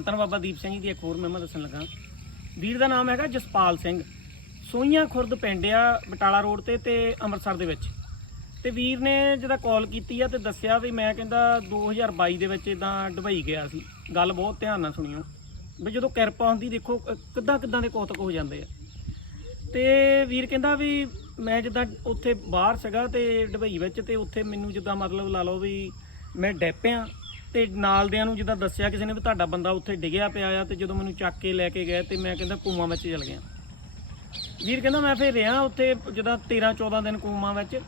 ਧੰਨ ਬਾਬਾ ਦੀਪ ਸਿੰਘ ਜੀ ਦੀ ਇੱਕ ਹੋਰ ਮਹਿਮਾ ਦੱਸਣ ਲੱਗਾ। ਵੀਰ ਦਾ ਨਾਮ ਹੈਗਾ ਜਸਪਾਲ ਸਿੰਘ। ਸੋਈਆਂ ਖੁਰਦ ਪਿੰਡ ਆ ਬਟਾਲਾ ਰੋਡ ਤੇ ਤੇ ਅੰਮ੍ਰਿਤਸਰ ਦੇ ਵਿੱਚ। ਤੇ ਵੀਰ ਨੇ ਜਿਹਦਾ ਕਾਲ ਕੀਤੀ ਆ ਤੇ ਦੱਸਿਆ ਵੀ ਮੈਂ ਕਹਿੰਦਾ 2022 ਦੇ ਵਿੱਚ ਇਦਾਂ ਡੁਬਈ ਗਿਆ ਸੀ। ਗੱਲ ਬਹੁਤ ਧਿਆਨ ਨਾਲ ਸੁਣਿਓ। ਵੀ ਜਦੋਂ ਕਿਰਪਾ ਹੁੰਦੀ ਦੇਖੋ ਕਿੱਦਾਂ ਕਿੱਦਾਂ ਦੇ ਕੌਤਕ ਹੋ ਜਾਂਦੇ ਆ। ਤੇ ਵੀਰ ਕਹਿੰਦਾ ਵੀ ਮੈਂ ਜਿੱਦਾਂ ਉੱਥੇ ਬਾਹਰ ਸੀਗਾ ਤੇ ਡੁਬਈ ਵਿੱਚ ਤੇ ਉੱਥੇ ਮੈਨੂੰ ਜਿੱਦਾਂ ਮਤਲਬ ਲਾ ਲਓ ਵੀ ਮੈਂ ਡੈਪਿਆ। ਤੇ ਨਾਲਦਿਆਂ ਨੂੰ ਜਿੱਦਾਂ ਦੱਸਿਆ ਕਿਸੇ ਨੇ ਵੀ ਤੁਹਾਡਾ ਬੰਦਾ ਉੱਥੇ ਡਿੱਗਿਆ ਪਿਆ ਆ ਤੇ ਜਦੋਂ ਮੈਨੂੰ ਚੱਕ ਕੇ ਲੈ ਕੇ ਗਏ ਤੇ ਮੈਂ ਕਹਿੰਦਾ ਕੂਮਾਂ ਵਿੱਚ ਚਲ ਗਿਆ। ਵੀਰ ਕਹਿੰਦਾ ਮੈਂ ਫਿਰ ਰਿਹਾ ਉੱਥੇ ਜਿੱਦਾਂ 13 14 ਦਿਨ ਕੂਮਾਂ ਵਿੱਚ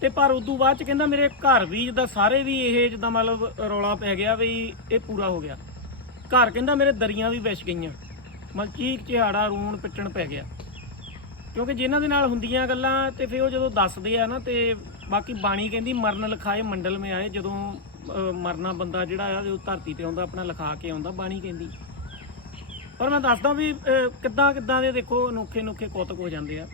ਤੇ ਪਰ ਉਦੋਂ ਬਾਅਦ ਚ ਕਹਿੰਦਾ ਮੇਰੇ ਘਰ ਵੀ ਜਿੱਦਾਂ ਸਾਰੇ ਵੀ ਇਹ ਜਿੱਦਾਂ ਮਤਲਬ ਰੌਲਾ ਪੈ ਗਿਆ ਵੀ ਇਹ ਪੂਰਾ ਹੋ ਗਿਆ। ਘਰ ਕਹਿੰਦਾ ਮੇਰੇ ਦਰੀਆਂ ਵੀ ਵਿਛ ਗਈਆਂ, ਮਤਲਬ ਚੀਕ ਚਿਹਾੜਾ, ਰੂਣ ਪਿੱਟਣ ਪੈ ਗਿਆ। ਕਿਉਂਕਿ ਜਿਨ੍ਹਾਂ ਦੇ ਨਾਲ ਹੁੰਦੀਆਂ ਗੱਲਾਂ ਤੇ ਫਿਰ ਉਹ ਜਦੋਂ ਦੱਸਦੇ ਆ ਨਾ ਤੇ ਬਾਕੀ ਬਾਣੀ ਕਹਿੰਦੀ ਮਰਨ ਲਿਖਾਏ, ਮੰਡਲ ਮੇ ਆਏ, ਜਦੋਂ ਮਰਨਾ ਬੰਦਾ ਜਿਹੜਾ ਆ, ਉਹ ਧਰਤੀ ਤੇ ਆਉਂਦਾ, ਆਪਣਾ ਲਿਖਾ ਕੇ ਆਉਂਦਾ, ਬਾਣੀ ਕਹਿੰਦੀ। ਪਰ ਮੈਂ ਦੱਸਦਾ ਵੀ ਕਿੱਦਾਂ ਕਿੱਦਾਂ ਦੇ ਦੇਖੋ ਅਨੋਖੇ ਅਨੋਖੇ ਕੌਤਕ ਹੋ ਜਾਂਦੇ ਆ।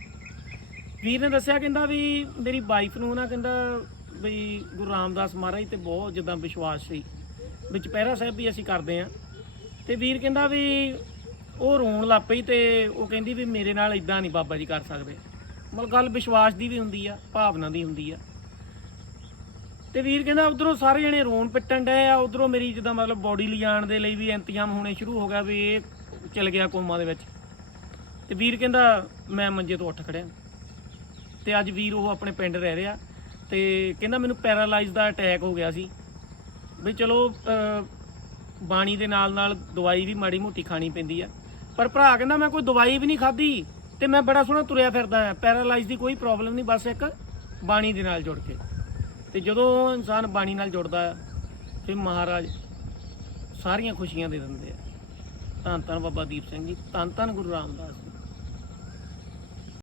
ਵੀਰ ਨੇ ਦੱਸਿਆ ਕਹਿੰਦਾ ਵੀ ਮੇਰੀ ਵਾਈਫ ਨੂੰ ਨਾ ਕਹਿੰਦਾ ਵੀ ਗੁਰੂ ਰਾਮਦਾਸ ਮਹਾਰਾਜ ਤੇ ਬਹੁਤ ਜਿੱਦਾਂ ਵਿਸ਼ਵਾਸ ਸੀ। ਵਿੱਚ ਪਹਿਰਾ ਸਾਹਿਬ ਵੀ ਅਸੀਂ ਕਰਦੇ ਆ। ਤੇ ਵੀਰ ਕਹਿੰਦਾ ਵੀ ਉਹ ਰੋਣ ਲੱਗ ਪਈ ਤੇ ਉਹ ਕਹਿੰਦੀ ਵੀ ਮੇਰੇ ਨਾਲ ਇਦਾਂ ਨਹੀਂ ਬਾਬਾ ਜੀ ਕਰ ਸਕਦੇ। ਮਤਲਬ ਗੱਲ ਵਿਸ਼ਵਾਸ ਦੀ ਵੀ ਹੁੰਦੀ ਆ, ਭਾਵਨਾ ਦੀ ਹੁੰਦੀ ਆ। ਤੇ ਵੀਰ ਕਹਿੰਦਾ ਉਧਰੋਂ ਸਾਰੇ ਜਣੇ ਰੋਣ ਪਿੱਟਣ ਡਏ ਆ, ਉਧਰੋਂ ਮੇਰੀ ਜਿੱਦਾਂ ਮਤਲਬ ਬੋਡੀ ਲਿਜਾਣ ਦੇ ਲਈ ਵੀ ਇੰਤਜ਼ਾਮ ਹੋਣੇ ਸ਼ੁਰੂ ਹੋ ਗਿਆ ਵੀ ਇਹ ਚਲ ਗਿਆ ਕੋਮਾ ਦੇ ਵਿੱਚ। ਤੇ ਵੀਰ ਕਹਿੰਦਾ ਮੈਂ ਮੰਜੇ ਤੋਂ ਉੱਠ ਖੜਿਆ। ਤੇ ਅੱਜ ਵੀਰ ਉਹ ਆਪਣੇ ਪਿੰਡ ਰਹਿ ਰਿਹਾ ਤੇ ਕਹਿੰਦਾ ਮੈਨੂੰ ਪੈਰਾਲਾਈਜ਼ ਦਾ ਅਟੈਕ ਹੋ ਗਿਆ ਸੀ। ਵੀ ਚਲੋ ਬਾਣੀ ਦੇ ਨਾਲ ਨਾਲ ਦਵਾਈ ਵੀ ਮਾੜੀ ਮੋਟੀ ਖਾਣੀ ਪੈਂਦੀ ਆ। ਪਰ ਭਰਾ ਕਹਿੰਦਾ ਮੈਂ ਕੋਈ ਦਵਾਈ ਵੀ ਨਹੀਂ ਖਾਧੀ ਤੇ ਮੈਂ ਬੜਾ ਸੋਹਣਾ ਤੁਰਿਆ ਫਿਰਦਾ ਆ। ਪੈਰਾਲਾਈਜ਼ ਦੀ ਕੋਈ ਪ੍ਰੋਬਲਮ ਨਹੀਂ, ਬਸ ਇੱਕ ਬਾਣੀ ਦੇ ਨਾਲ ਜੁੜ ਕੇ। ਤੇ ਜਦੋਂ ਇਨਸਾਨ ਬਾਣੀ ਨਾਲ ਜੁੜਦਾ ਆ ਤੇ ਮਹਾਰਾਜ ਸਾਰੀਆਂ ਖੁਸ਼ੀਆਂ ਦੇ ਦਿੰਦੇ ਆ। ਧੰਨ ਧੰਨ ਬਾਬਾ ਦੀਪ ਸਿੰਘ ਜੀ, ਧੰਨ ਧੰਨ ਗੁਰੂ ਰਾਮਦਾਸ ਜੀ।